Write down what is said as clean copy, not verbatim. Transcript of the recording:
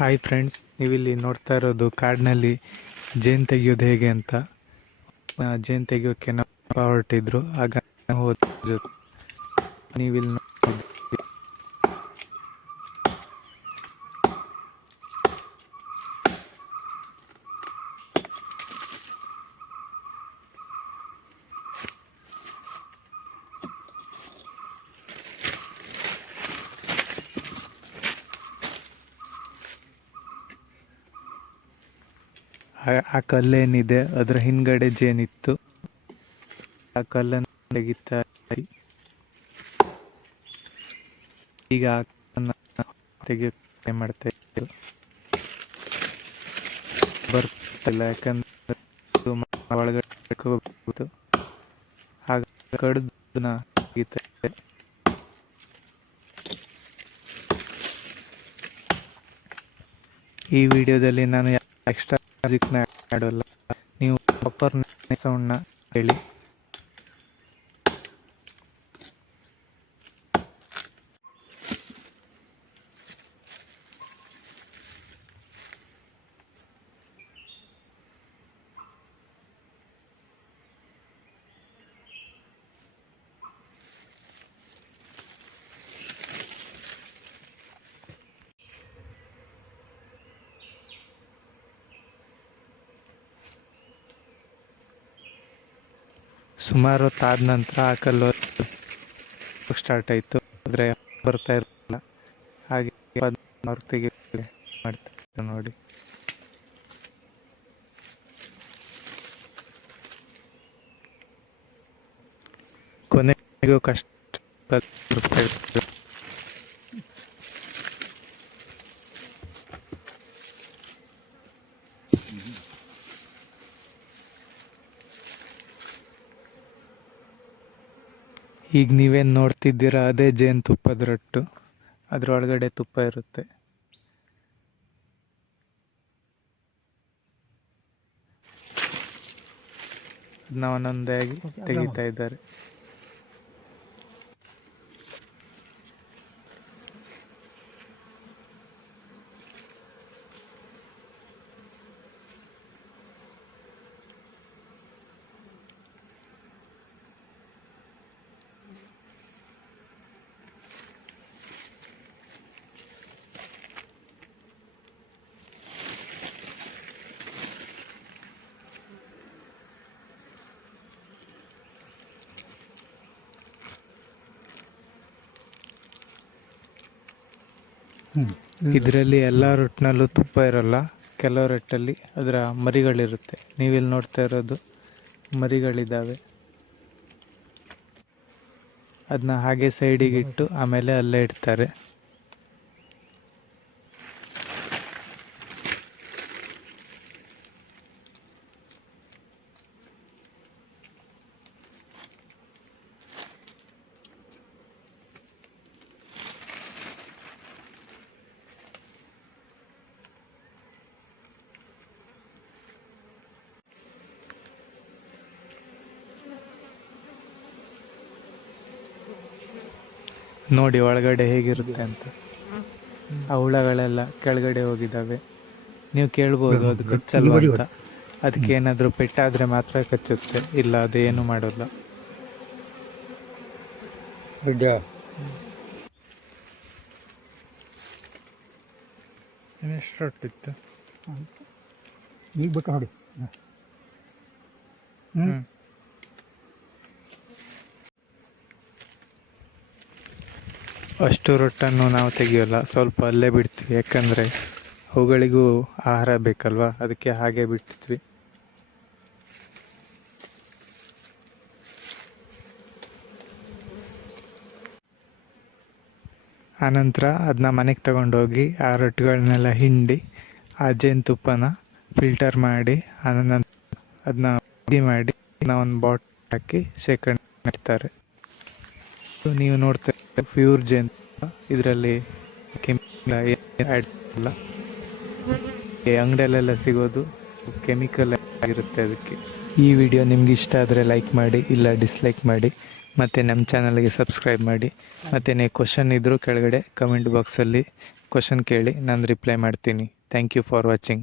Hi friends, ನೀವಿಲ್ಲಿ ನೋಡ್ತಾ ಇರೋದು ಕಾಡಿನಲ್ಲಿ ಜೇನು ತೆಗೆಯೋದು ಹೇಗೆ ಅಂತ. ಜೇನು ತೆಗಿಯೋಕ್ಕೆ ನಾವು ಹೊರಟಿದ್ರು. ಆಗ ಹೋದ ನೀವಿಲ್ಲಿ ನೋಡಿದ್ದು ಆ ಕಲ್ಲೇನಿದೆ ಅದರ ಹಿಂದ್ಗಡೆ ಜೇನಿತ್ತು. ಆ ಕಲ್ಲನ್ನು ತೆಗಿತಾ ಇದ್ವಿ. ಈಗ ಆ ಕಲ್ಲನ್ನು ತೆಗಿಯೋಕೆ ಮಾಡ್ತಾ ಇತ್ತು, ಬರ್ತಿಲ್ಲ. ಯಾಕಂದ್ರೆ ಒಳಗಡೆ ಹೋಗ್ಬಿಟ್ಟು ಹಾಗೆ ಕಡ್ದು ತೆಗಿತಾ ಇದೆ. ಈ ವಿಡಿಯೋದಲ್ಲಿ ನಾನು ಎಕ್ಸ್ಟ್ರಾ ಮ್ಯೂಸಿಕ್ನ ಆಡೋಲ್ಲ, ನೀವು ಪ್ರಾಪರ್ ಸೌಂಡ್ನ ಹೇಳಿ. ಸುಮಾರು ಹೊತ್ತಾದ ನಂತರ ಆ ಕಲ್ಲು ಸ್ಟಾರ್ಟ್ ಆಯಿತು, ಆದರೆ ಬರ್ತಾ ಇರಲಿಲ್ಲ. ಹಾಗೆ ತೆಗಿ ಮಾಡ್ತಾ ನೋಡಿ. ಕೊನೆಗೂ ಕಷ್ಟ ಬರ್ತಾ ಇರ್ತದೆ. ಈಗ ನೀವೇನು ನೋಡ್ತಿದ್ದೀರಾ ಅದೇ ಜೇನು ತುಪ್ಪದ ರಟ್ಟು. ಅದರೊಳಗಡೆ ತುಪ್ಪ ಇರುತ್ತೆ. ಅದನ್ನ ಒಂದೊಂದಾಗಿ ತೆಗಿತಾ ಇದ್ದಾರೆ. ಇದರಲ್ಲಿ ಎಲ್ಲ ರೊಟ್ಟಿನಲ್ಲೂ ತುಪ್ಪ ಇರೋಲ್ಲ, ಕೆಲವು ರೊಟ್ಟಲ್ಲಿ ಅದರ ಮರಿಗಳಿರುತ್ತೆ. ನೀವಿಲ್ಲಿ ನೋಡ್ತಾ ಇರೋದು ಮರಿಗಳಿದ್ದಾವೆ. ಅದನ್ನ ಹಾಗೆ ಸೈಡಿಗೆ ಇಟ್ಟು ಆಮೇಲೆ ಅಲ್ಲೇ ಇಡ್ತಾರೆ. ನೋಡಿ ಒಳಗಡೆ ಹೇಗಿರುತ್ತೆ ಅಂತ. ಆ ಹುಳಗಳೆಲ್ಲ ಕೆಳಗಡೆ ಹೋಗಿದ್ದಾವೆ. ನೀವು ಕೇಳ್ಬೋದು ಅದು ಕಚ್ಚಲ್ವ ಅಂತ. ಅದಕ್ಕೆ ಏನಾದರೂ ಪೆಟ್ಟಾದರೆ ಮಾತ್ರ ಕಚ್ಚುತ್ತೆ, ಇಲ್ಲ ಅದೇನು ಮಾಡೋಲ್ಲ. ಎಷ್ಟು ರೊಟ್ಟಿತ್ತು ಈಗ ಬೇಕಾ ನೋಡಿ. ಅಷ್ಟು ರೊಟ್ಟನ್ನು ನಾವು ತೆಗಿಯೋಲ್ಲ, ಸ್ವಲ್ಪ ಅಲ್ಲೇ ಬಿಡ್ತೀವಿ. ಯಾಕಂದರೆ ಅವುಗಳಿಗೂ ಆಹಾರ ಬೇಕಲ್ವ, ಅದಕ್ಕೆ ಹಾಗೆ ಬಿಡ್ತೀವಿ. ಆನಂತರ ಅದನ್ನ ಮನೆಗೆ ತಗೊಂಡೋಗಿ ಆ ರೊಟ್ಟಿಗಳನ್ನೆಲ್ಲ ಹಿಂಡಿ ಆ ಜೇನುತುಪ್ಪನ ಫಿಲ್ಟರ್ ಮಾಡಿ ಅದನ್ನ ಮಾಡಿ ಒಂದು ಬಾಟ್ ಹಾಕಿ ಶೇಖರಣೆ ಮಾಡ್ತಾರೆ. ನೀವು ನೋಡ್ತಾ ಪ್ಯೂರ್ ಜೇನುತುಪ್ಪ, ಇದರಲ್ಲಿ ಕೆಮಿಕಲ್ ಆ್ಯಡ್ ಇಲ್ಲ. ಅಂಗಡಿಯಲ್ಲೆಲ್ಲ ಸಿಗೋದು ಕೆಮಿಕಲ್ ಆಗಿರುತ್ತೆ. ಅದಕ್ಕೆ ಈ ವಿಡಿಯೋ ನಿಮ್ಗೆ ಇಷ್ಟ ಆದರೆ ಲೈಕ್ ಮಾಡಿ, ಇಲ್ಲ ಡಿಸ್ಲೈಕ್ ಮಾಡಿ. ಮತ್ತು ನಮ್ಮ ಚಾನಲ್ಗೆ ಸಬ್ಸ್ಕ್ರೈಬ್ ಮಾಡಿ. ಮತ್ತು ನೀವು ಕ್ವಶನ್ ಇದ್ದರೂ ಕೆಳಗಡೆ ಕಮೆಂಟ್ ಬಾಕ್ಸಲ್ಲಿ ಕ್ವಶನ್ ಕೇಳಿ ನಾನು ರಿಪ್ಲೈ ಮಾಡ್ತೀನಿ. Thank you for watching.